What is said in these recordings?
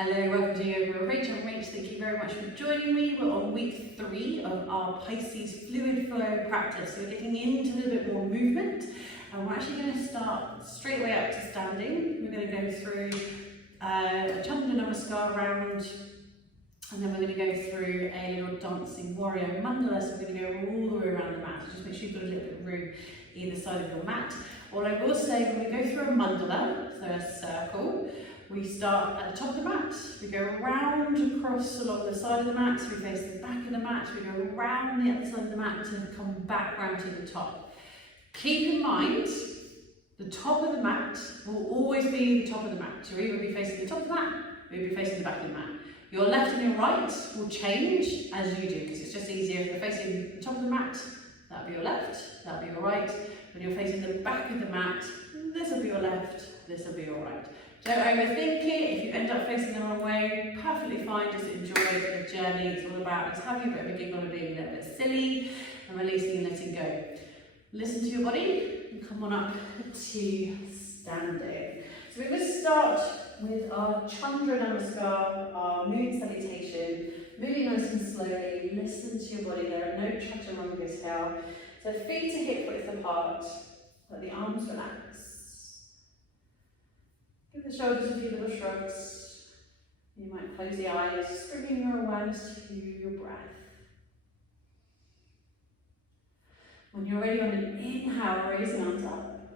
Hello, welcome to Yoga with Rach. I'm Rach. Thank you very much for joining me. We're on week 3 of our Pisces fluid flow practice. So we're getting into a little bit more movement, and we're actually going to start straight away up to standing. We're going to go through a Chandra Namaskar round, and then we're going to go through a little dancing warrior mandala. So we're going to go all the way around the mat. So just make sure you've got a little bit of room either side of your mat. All I will say, when we go through a mandala, so a circle, we start at the top of the mat, we go round across along the side of the mat, we face the back of the mat, we go around the other side of the mat to come back round to the top. Keep in mind, the top of the mat will always be the top of the mat. You'll either be facing the top of the mat, or you'll be facing the back of the mat. Your left and your right will change as you do, because it's just easier if you're facing the top of the mat, that'll be your left, that'll be your right. When you're facing the back of the mat, this will be your left, this will be your right. Don't overthink it. If you end up facing the wrong way, perfectly fine, just enjoy the journey. It's all about just having a bit of a giggle and being a little bit silly and releasing and letting go. Listen to your body and come on up to standing. So we're going to start with our Chandra Namaskar, our moon salutation, moving nice and slowly. Listen to your body. There are no chaturangas here. So feet to hip width apart, let the arms relax. Give the shoulders a few little shrugs. You might close the eyes, bringing your awareness to your breath. When you're ready on an inhale, raise the arms up.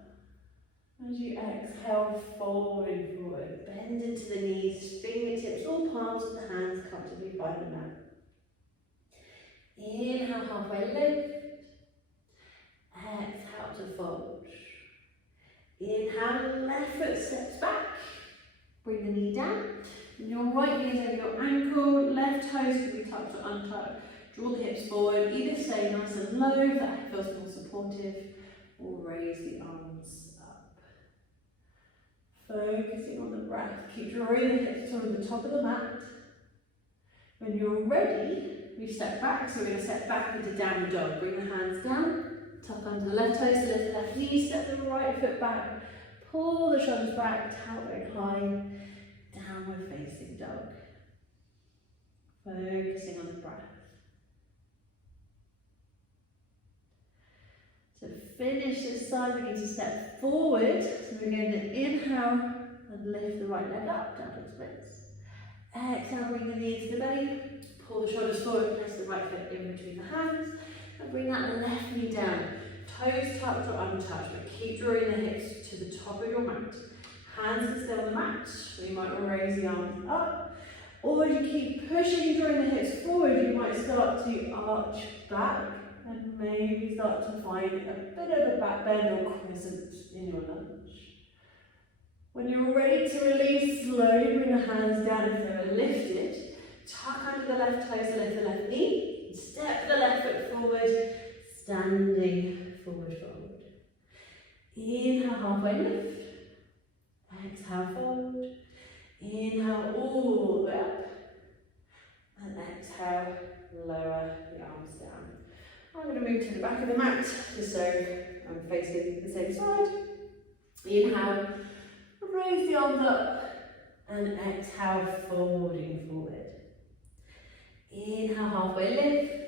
As you exhale, forward and forward. Bend into the knees, fingertips, all palms of the hands comfortably by the mat. Inhale, halfway lift. Exhale to fold. Inhale, left foot steps back. Bring the knee down. And your right knee is over your ankle. Left toes can be tucked or untucked. Draw the hips forward. Either stay nice and low if that feels more supportive, or raise the arms up. Focusing on the breath. Keep drawing the hips toward the top of the mat. When you're ready, we step back. So we're going to step back into downward dog. Bring the hands down. Tuck under the left toes, lift the left knee, step the right foot back, pull the shoulders back, tailbone high, downward facing dog. Focusing on the breath. To finish this side, we need to step forward. So we're going to inhale and lift the right leg up, downward splits. Exhale, bring the knee to the belly, pull the shoulders forward, place the right foot in between the hands. And bring that left knee down, toes tucked or untouched, but keep drawing the hips to the top of your mat. Hands can stay on the mat, so you might raise the arms up. Or as you keep pushing, drawing the hips forward, you might start to arch back and maybe start to find a bit of a back bend or crescent in your lunge. When you're ready to release, slowly bring the hands down if they're lifted. Tuck under the left toes, lift the left knee. Step the left foot forward, standing forward fold. Inhale, halfway lift. Exhale, fold. Inhale, all the way up. And exhale, lower the arms down. I'm going to move to the back of the mat, just so I'm facing the same side. Inhale, raise the arms up. And exhale, folding forward. Inhale, halfway lift,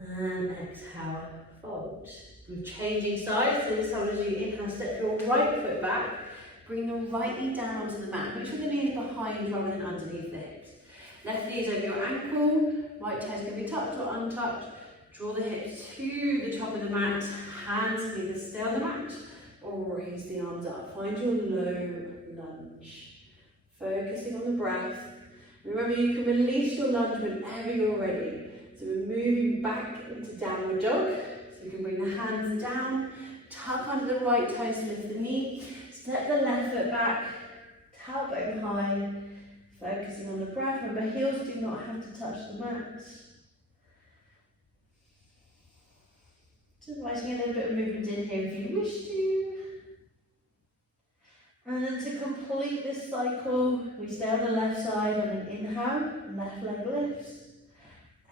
and exhale, fold. We're changing sides, so this time as you inhale, step your right foot back, bring the right knee down onto the mat. Make sure the knee is behind rather than underneath the hips. Left knee is over your ankle, right toes can be tucked or untucked. Draw the hips to the top of the mat, hands can either stay on the mat or raise the arms up. Find your low lunge. Focusing on the breath. Remember, you can release your lunge whenever you're ready. So we're moving back into downward dog. So you can bring the hands down, tuck under the right toes, lift the knee, step the left foot back, tailbone high, focusing on the breath. Remember, heels do not have to touch the mat. Just inviting a little bit of movement in here if you wish to. And then to complete this cycle, we stay on the left side on an inhale, left leg lifts.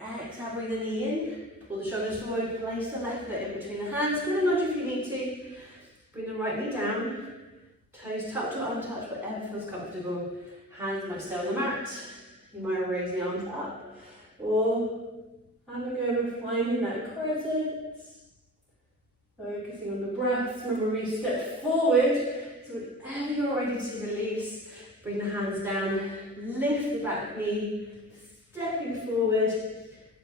Exhale, bring the knee in, pull the shoulders forward, place the left foot in between the hands. Give it a nudge if you need to. Bring the right knee down, toes tucked or untouched, whatever feels comfortable. Hands might stay on the mat. You might raise the arms up. Or have a go with finding that presence. Focusing on the breath. Remember, we step forward. So whenever you're ready to release, bring the hands down. Lift the back knee. Stepping forward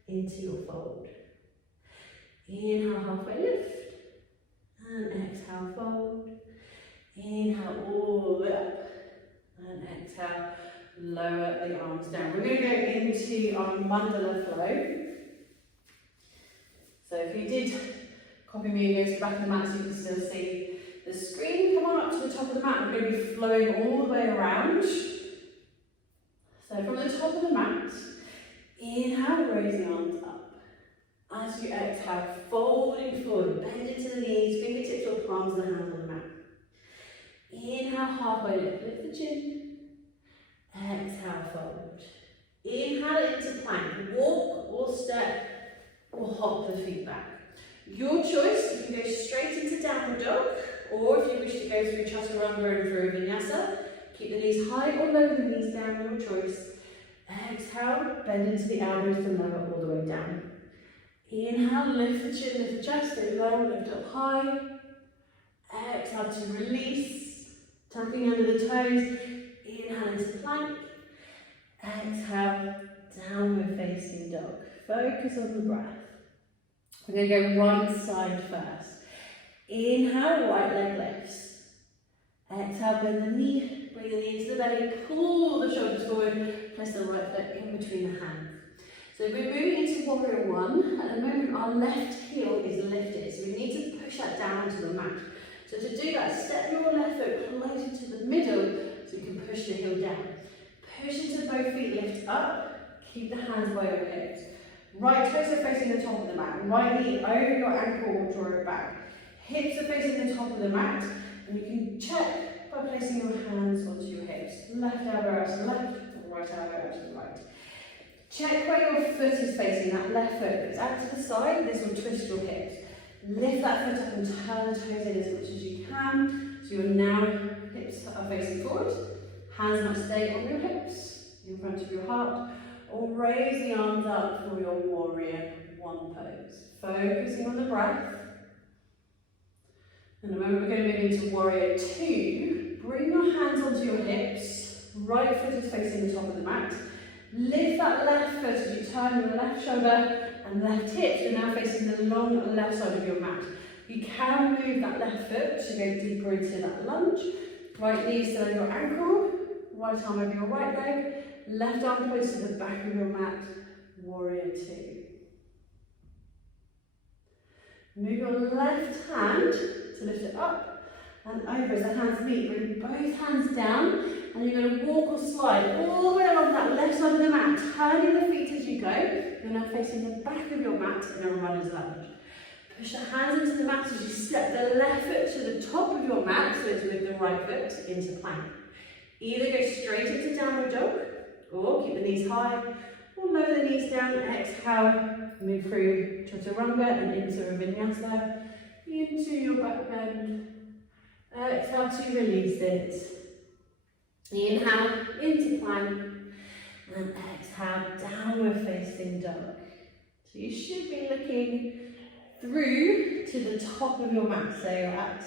into your fold. Inhale, halfway lift. And exhale, fold. Inhale, all the way up. And exhale, lower the arms down. We're going to go into our mandala flow. So if you did copy me and go to the back of the mat so you can still see the screen, come on up to the top of the mat. We're going to be flowing all the way around. So from the top of the mat, inhale, raise the arms up. As you exhale, folding forward, bend into the knees, fingertips or palms of the hands on the mat. Inhale, halfway lift the chin. Exhale, fold. Inhale into plank, walk or step or hop the feet back. Your choice, you can go straight into downward dog, or if you wish to go through chaturanga and through vinyasa, keep the knees high or lower the knees down, your choice. Exhale, bend into the elbows and lower all the way down. Inhale, lift the chin, lift the chest, stay low, lift up high. Exhale to release, tucking under the toes. Inhale into plank. Exhale, downward facing dog. Focus on the breath. We're going to go right side first. Inhale, right leg lifts. Exhale, bend the knee, bring the knee into the belly, pull the shoulders forward, place the right foot in between the hands. So we're moving into warrior one. At the moment, our left heel is lifted, so we need to push that down onto the mat. So to do that, step your left foot closer to the middle so you can push the heel down. Push into both feet, lift up, keep the hands by your hips. Right toes are facing the top of the mat, right knee over your ankle or draw it back. Hips are facing the top of the mat, and you can check by placing your hands onto your hips. Left elbow out to the left, right elbow out to the right. Check where your foot is facing, that left foot. If it's out to the side, this will twist your hips. Lift that foot up and turn the toes in as much as you can. So your now hips are facing forward. Hands must stay on your hips, in front of your heart. Or raise the arms up for your warrior one pose. Focusing on the breath. And remember, we're going to move into warrior two. Bring your hands onto your hips. Right foot is facing the top of the mat. Lift that left foot as you turn your left shoulder and left hip. You're now facing the long left side of your mat. You can move that left foot to go deeper into that lunge. Right knee still on your ankle. Right arm over your right leg. Left arm points to the back of your mat. Warrior two. Move your left hand to lift it up and over as the hands meet. Bring both hands down and you're going to walk or slide all the way along that left side of the mat, turning the feet as you go. You're now facing the back of your mat in a runner's lunge. Push the hands into the mat as you step the left foot to the top of your mat, so it's with the right foot into plank. Either go straight into downward dog, or keep the knees high, or lower the knees down. Exhale, move through chaturanga and into a vinyasa, into your back bend. Exhale to release it. Inhale into plank and exhale downward facing dog. So you should be looking through to the top of your mat, so you're at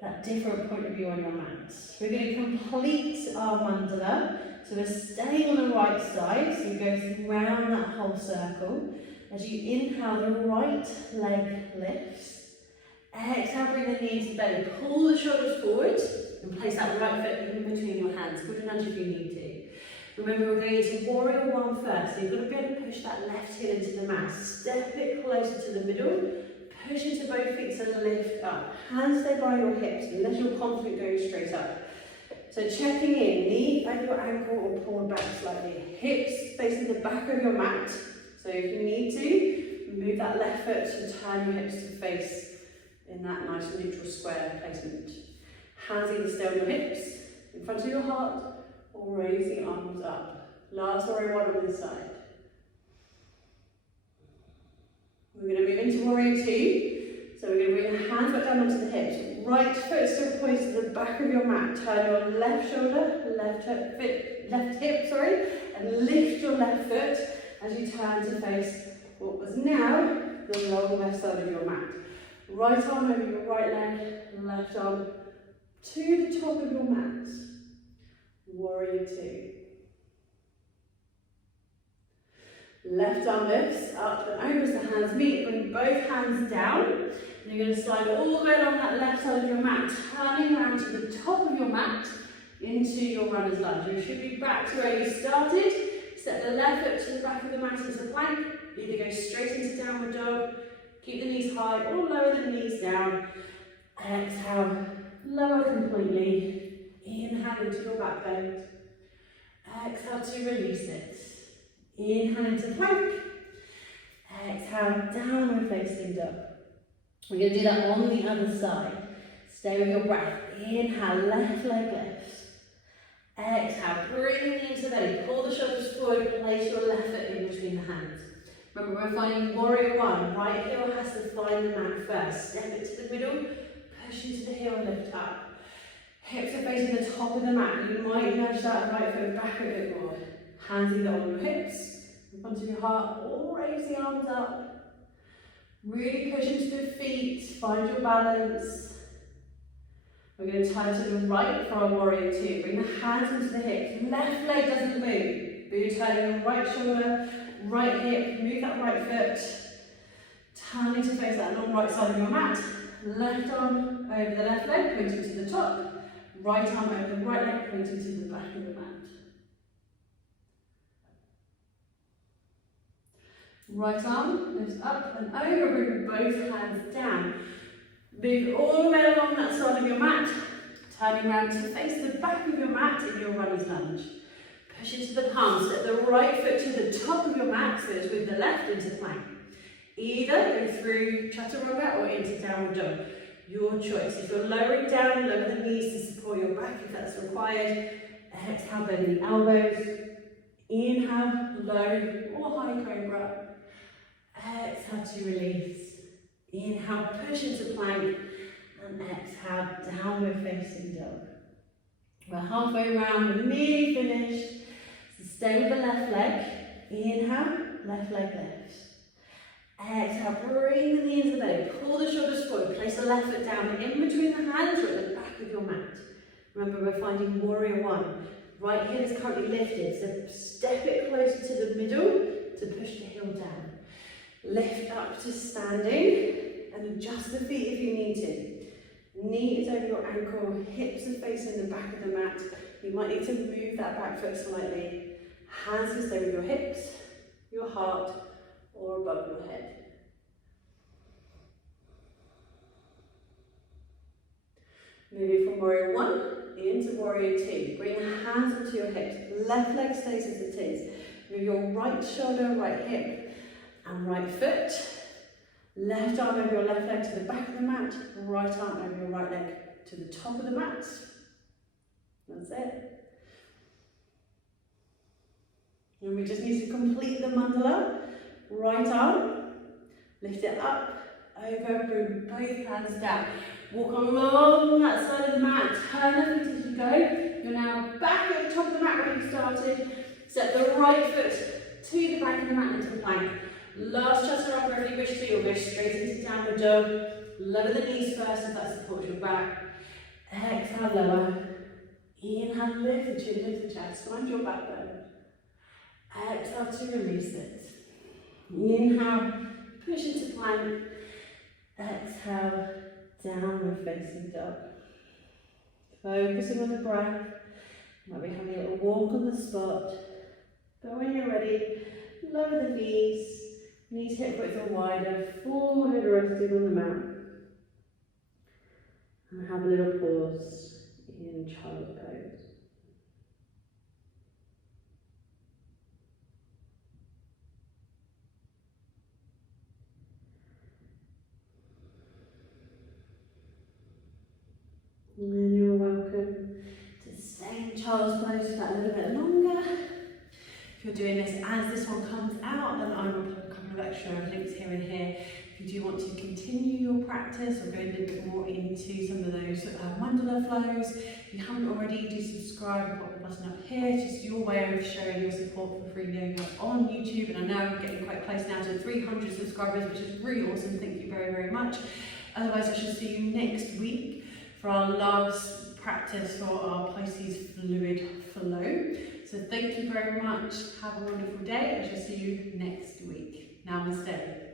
that different point of view on your mat. We're going to complete our mandala, so we're staying on the right side, so you go round that whole circle. As you inhale, the right leg lifts. Exhale, bring the knees to belly, pull the shoulders forward and place that right foot in between your hands. Good a nudge if you need to. Remember, we're going into warrior one first, so you've got to be able to push that left heel into the mat. Step it closer to the middle, push into both feet so lift up. Hands stay by your hips unless you're confident going straight up. So checking in, knee over your ankle or pull back slightly. Hips facing the back of your mat. So if you need to, move that left foot and turn your hips to face in that nice neutral square placement. Hands either stay on your hips, in front of your heart, or raise the arms up. Last warrior one on this side. We're going to move into warrior two. So we're going to bring the hands back down onto the hips. right foot still points to the back of your mat. Turn your left shoulder, left hip, sorry, and lift your left foot as you turn to face what was now the long left side of your mat. Right arm over your right leg, left arm to the top of your mat. Warrior two. Left arm lifts up and over as the hands meet. Bring both hands down. And you're going to slide all the way along that left side of your mat, turning around to the top of your mat into your runner's lunge. You should be back to where you started. Step the left foot to the back of the mat into plank. Either go straight into downward dog, keep the knees high, or lower the knees down. Exhale, lower completely. Inhale into your back bend. Exhale to release it. Inhale into plank. Exhale, downward facing dog. We're going to do that on the other side. Stay with your breath. Inhale, left leg lifts. Exhale, bring the knee into the belly. Pull the shoulders forward, place your left foot in between the hands. Remember, we're finding warrior one. Right heel has to find the mat first. Step it to the middle, push into the heel, lift up. Hips are facing the top of the mat. You might nudge that right foot back a bit more. Hands either on your hips, in front of your heart, or raise the arms up. Really push into the feet, find your balance. We're going to turn to the right for our warrior two. Bring the hands into the hips. Left leg doesn't move. But you're turning your right shoulder, right hip, move that right foot. Turning to face that long right side of your mat. Left arm over the left leg, pointing to the top. Right arm over the right leg, pointing to the back of the mat. Right arm lifts up and over, bring both hands down. Move all the way along that side of your mat, turning around to face the back of your mat in your runner's lunge. Push into the palms, step the right foot to the top of your mat, so it's with the left into plank. Either go through chaturanga or into downward dog. Your choice. If you're lowering down, lower the knees to support your back if that's required. Exhale, bend the elbows. Inhale, low or high cobra. Exhale to release. Inhale, push into plank. And exhale, downward facing dog. We're halfway around, we're nearly finished. So stay with the left leg. Inhale, left leg lifts. Exhale, bring the knee into the belly. Pull the shoulders forward. Place the left foot down in between the hands or at the back of your mat. Remember, we're finding warrior one. Right heel is currently lifted, so step it closer to the middle to push the heel down. Lift up to standing and adjust the feet if you need to. Knee is over your ankle, hips are facing the back of the mat. You might need to move that back foot slightly. Hands can stay with your hips, your heart, or above your head. Moving from warrior one into warrior two. Bring the hands onto your hips. Left leg stays as it is. Move your right shoulder, right hip, and right foot. Left arm over your left leg to the back of the mat. Right arm over your right leg to the top of the mat. That's it. And we just need to complete the mandala. Right arm, lift it up, over, bring both hands down. Walk along that side of the mat, turn the feet as you go. You're now back at the top of the mat where you started. Step the right foot to the back of the mat into the plank. Last chaturanga if you wish to, you'll go straight into downward dog. Lower the knees first if that supports your back. Exhale, lower. Inhale, lift the chin, lift the chest, find your backbone. Exhale to release it. Inhale, push into plank. Exhale, downward facing dog. Focusing on the breath. Might be having a little walk on the spot. But when you're ready, lower the knees. Knees hip width or wider. Forehead resting on the mat. And have a little pause in child's pose. And you're welcome to stay in child's pose for that little bit longer. If you're doing this as this one comes out, then I will put a couple of extra links here and here. If If you do want to continue your practice or go a little bit more into some of those mandala flows, if you haven't already, do subscribe and pop the button up here. It's just your way of showing your support for free yoga on YouTube. And I know I'm getting quite close now to 300 subscribers, which is really awesome. Thank you very, very much. Otherwise, I shall see you next week for our last practice for our Pisces fluid flow. So thank you very much. Have a wonderful day. I shall see you next week. Namaste.